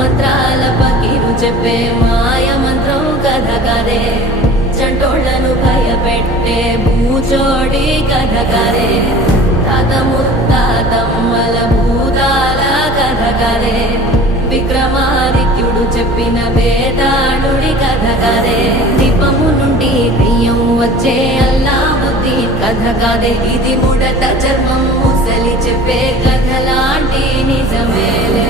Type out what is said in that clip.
మంత్రాల పకీరు చెప్పే మాయ మంత్రం కథ కదే చంటోళ్లను భయపెట్టే భూచోడి కథ కదే తాత ముత్తాతమ్మల భూతాల కథ కదే విక్రమాదిత్యుడు చెప్పిన వేదాళుడి కథ కదే దీపము నుండి దెయ్యం వచ్చే అల్లావుద్దీన్ కథ కాదే ఇది ముడత చర్మం ముసలి చెప్పే కథ లాంటి నిజమేలే